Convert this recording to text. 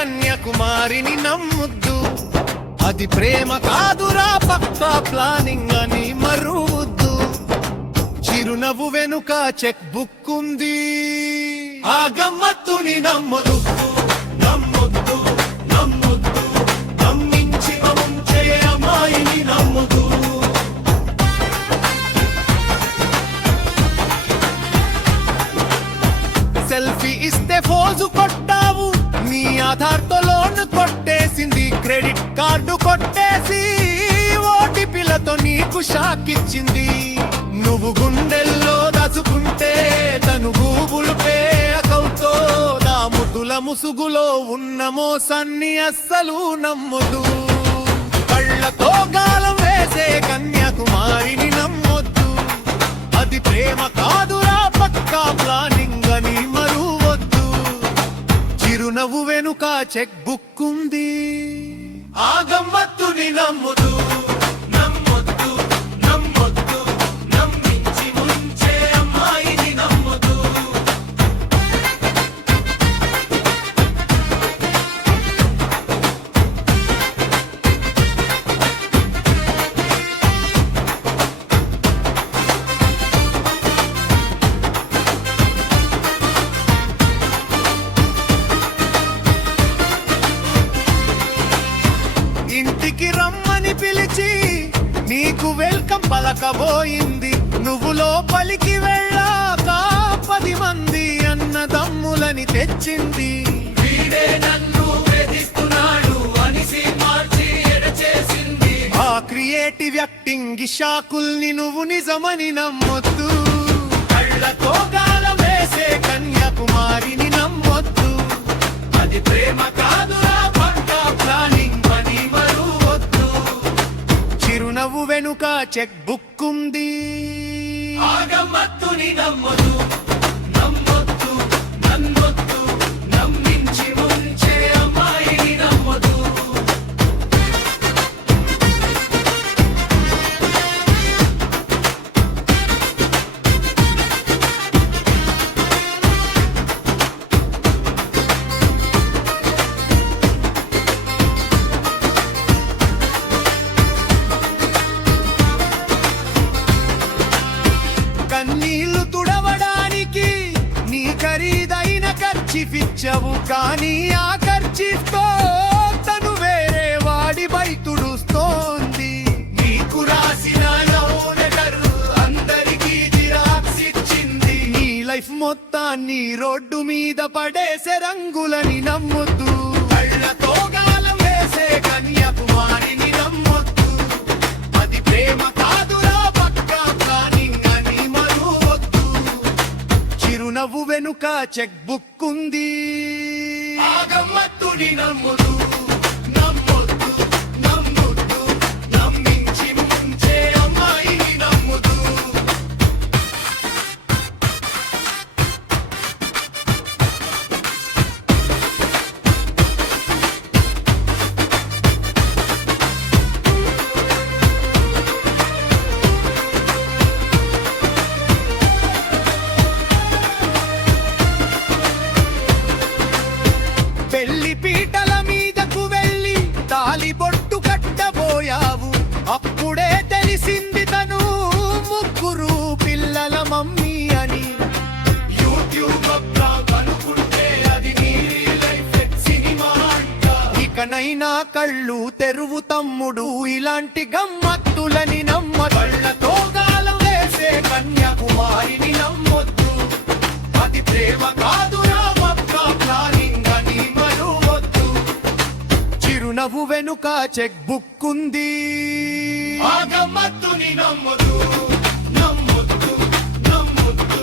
కన్యాకుమారిని నమ్ముద్దు. అది ప్రేమ కాదురా పక్కా ప్లానింగ్ అని మరువద్దు. చిరునవ్వు వెనుక చెక్ బుక్ ఉంది. ఆ గమ్మత్తుని నమ్మదు నమ్మొద్దు నమ్మొద్దు. నమ్మించి ముంచే అమ్మాయిని నమ్ముదు. సెల్ఫీ ఇస్తే ఫోజు కొట్టావు, నీ ఆధార్తో లోన్ కొట్టేసింది. క్రెడిట్ కార్డు కొట్టేసి ఓటీపీలతో నీకు షాక్ ఇచ్చింది. నువ్వు గుండెల్లో దాచుకుంటే తను గూగుల్ పే అకౌంట్తో దాముతుల ముసుగులో ఉన్న మోసాన్ని అస్సలు నమ్మొద్దు. కళ్ళతో గాలం వేసే కన్యాకుమారిని నమ్మొద్దు. అది ప్రేమ కాదురా పక్కా ప్లానింగ్ అని మరువద్దు. చిరునవ్వు వెనుక చెక్ బుక్ ఉంది. ఆ గమ్మత్తుని నమ్ముదు నమ్మొద్దు నమ్మొద్దు. నమ్మించి ముంచే అమ్మాయిని నమ్ముదు. ఇంటికి రమ్మని పిలిచి నీకు వెల్కమ్ పలకబోయింది. నువ్వు లోపలికి వెళ్ళాక 10 మంది అన్నదమ్ములని తెచ్చింది. వీడే నన్ను వేధిస్తున్నాడు అనిసి మార్చి ఎడచేసింది. ఆ క్రియేటివ్ యాక్టింగ్ షాకుల్ని నువ్వు నిజమని నమ్మొద్దు. కళ్ళతో గాలం వేసే కన్యాకుమారిని నమ్మొద్దు. అది ప్రేమ కాదురా పక్కా ప్లానింగ్ అని మరువద్దు. చిరునవ్వు వెనుక చెక్ బుక్ ఉంది. ఆ గమ్మత్తుని నమ్మొద్దు నమ్మొద్దు నమ్మొద్దు. నమ్మించి ముంచే అమ్మాయిని నమ్మొద్దు. కన్నీళ్లు తుడవడానికి నీ ఖరీదైన ఖర్చిఫిచ్చవు. కానీ ఆ ఖర్చితో తను వేరే వాడి బయతుడుస్తోంది. నీకు రాసిన లెటర్ అందరికీ జిరాక్స్ ఇచ్చింది. నీ లైఫ్ మొత్తాన్ని రోడ్డు మీద పడేసే రంగులని నమ్మొద్దు. కళ్ళతో గాలం వేసే కన్యాకుమారిని నమ్మొద్దు. అది ప్రేమ కాదురా పక్కా ప్లానింగ్ అని మరువద్దు. చిరునవ్వు వెనుక చెక్ బుక్ ఉంది. ఆ గమ్మత్తుని నమ్ముదు నమ్మొద్దు నమ్మొద్దు. నమ్మించి ముంచే అమ్మాయిని నమ్ముదు. పెళ్లి పీటల మీదకు వెళ్ళి తాలి బొట్టు కట్టబోయావు. అప్పుడే తెలిసింది తను 3 పిల్లల మమ్మీ అని. యూట్యూబ్ అనుకుంటే అది నీ లైఫ్ సినిమా అంట. ఇకనైనా కళ్ళు తెరువు తమ్ముడు, ఇలాంటి గమ్మత్తులని నమ్మ. కళ్ళతో గాలం వేసే కన్యాకుమారిని నమ్మొద్దు. అది ప్రేమ కాదురా పక్కా ప్లానింగ్ అని మరువద్దు. చిరునవ్వు వెనుక చెక్ బుక్ ఉంది. ఆ గమ్మత్తుని నమ్మొద్దు నమ్మొద్దు నమ్మొద్దు.